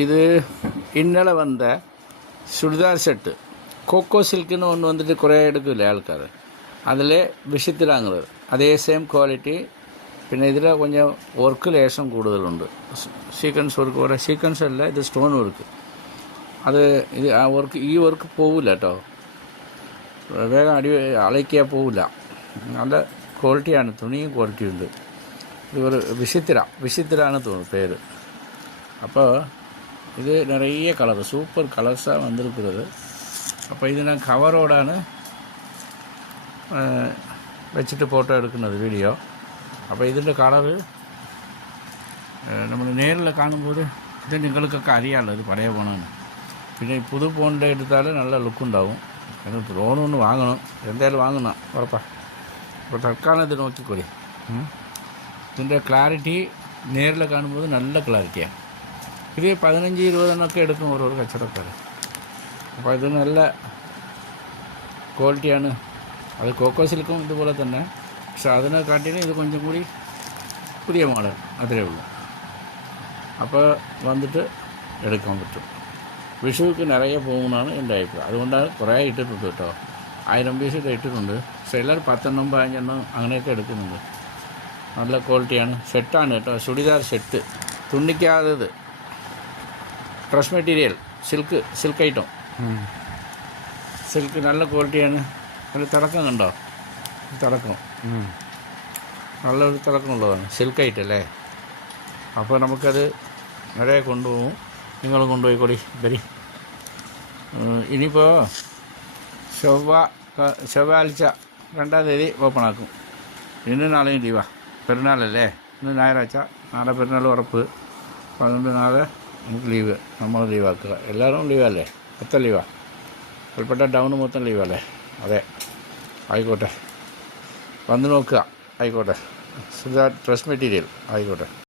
ഇത് ഇന്നലെ വന്ന ചുരിദാർ സെറ്റ് കോക്കോ സിൽക്കിന് കൊണ്ട് വന്നിട്ട് കുറേ എടുക്കില്ലേ ആൾക്കാർ അതിൽ വിഷയത്തിലാങ്ങുന്നത് അതേ സെയിം ക്വാളിറ്റി പിന്നെ ഇതിൽ കൊഞ്ചം വർക്ക് ലേശം കൂടുതലുണ്ട് സീക്വൻസ് വർക്ക് കുറേ സീക്വൻസ് അല്ല ഇത് സ്റ്റോൺ വർക്ക് അത് ഇത് ആ വർക്ക് ഈ വർക്ക് പോവില്ല കേട്ടോ വേഗം അളയ്ക്കാൻ പോവില്ല നല്ല ക്വാളിറ്റിയാണ് തുണിയും ക്വാളിറ്റി ഉണ്ട് ഇത് ഒരു വിചിത്തിരാണ് തോന്നുന്നു പേര് അപ്പോൾ இது நிறைய கலர் சூப்பர் கலர்ஸாக வந்திருக்கிறது அப்போ இது நான் கவரோடான வச்சுட்டு ஃபோட்டோ எடுக்கிறது வீடியோ அப்போ ഇതിൻ്റെ കളറ് നമ്മൾ നേരിൽ കാണുമ്പോൾ ഇത് നിങ്ങൾക്കൊക്കെ അറിയാമല്ലോ ഇത് പഴയ ഫോണാണ് പിന്നെ പുതു ഫോണിൻ്റെ എടുത്താൽ നല്ല ലുക്കുണ്ടാവും എന്നിട്ട് ഫോണൊന്ന് വാങ്ങണം എന്തായാലും വാങ്ങണം ഉറപ്പാണ് അപ്പോൾ തൽക്കാലം ഇത് നോക്കിക്കോളി ഇതിൻ്റെ ക്ലാരിറ്റി നേരിൽ കാണുമ്പോൾ നല്ല ക്ലാരിറ്റിയാണ് ഇത് 15-20 എടുക്കും ഓരോ കച്ചവടക്കാർ അപ്പോൾ ഇത് നല്ല ക്വാളിറ്റിയാണ് അത് കോക്കോ സിൽക്കും ഇതുപോലെ തന്നെ പക്ഷെ അതിനെ കാട്ടിലും ഇത് കൊഞ്ചം കൂടി പുതിയ മോഡൽ അത്രേ ഉള്ളൂ അപ്പോൾ വന്നിട്ട് എടുക്കാൻ പറ്റും വിഷുവിക്ക് നിറയെ പോകുന്നതാണ് എൻ്റെ അഭിപ്രായം അതുകൊണ്ടാണ് കുറേ ഇട്ടിട്ടുണ്ട് കേട്ടോ 1000 പീസ് ഇട്ടിട്ടുണ്ട് പക്ഷെ എല്ലാവരും 10 15 അങ്ങനെയൊക്കെ എടുക്കുന്നുണ്ട് നല്ല ക്വാളിറ്റിയാണ് സെറ്റാണ് കേട്ടോ ചുരിദാർ സെറ്റ് തുന്നിക്കാത്തത് dress material silk item silk നല്ല ക്വാളിറ്റിയാണ് നല്ല തിളക്കം കണ്ടോ തിളക്കം നല്ലൊരു തിളക്കമുള്ളതാണ് സിൽക്ക് ഐറ്റം അല്ലേ അപ്പോൾ നമുക്കത് നിറയെ കൊണ്ടുപോകും നിങ്ങളും കൊണ്ടുപോയിക്കോടി വരി ഇനിയിപ്പോൾ ചൊവ്വാഴ്ച 2-ാം തീയതി ഓപ്പൺ ആക്കും ഇന്ന് നാളെയും ലീവാ പെരുന്നാളല്ലേ ഇന്ന് ഞായറാഴ്ച നാളെ പെരുന്നാൾ ഉറപ്പ് അപ്പോൾ അതുകൊണ്ട് നാളെ നമുക്ക് ലീവ് നമ്മൾ ലീവാക്കുക എല്ലാവരും ലീവല്ലേ എത്ര ലീവാണ് കൽപ്പറ്റ ടൗൺ മൊത്തം ലീവല്ലേ അതെ ആയിക്കോട്ടെ വന്ന് നോക്കുക ആയിക്കോട്ടെ ഡ്രസ് മെറ്റീരിയൽ ആയിക്കോട്ടെ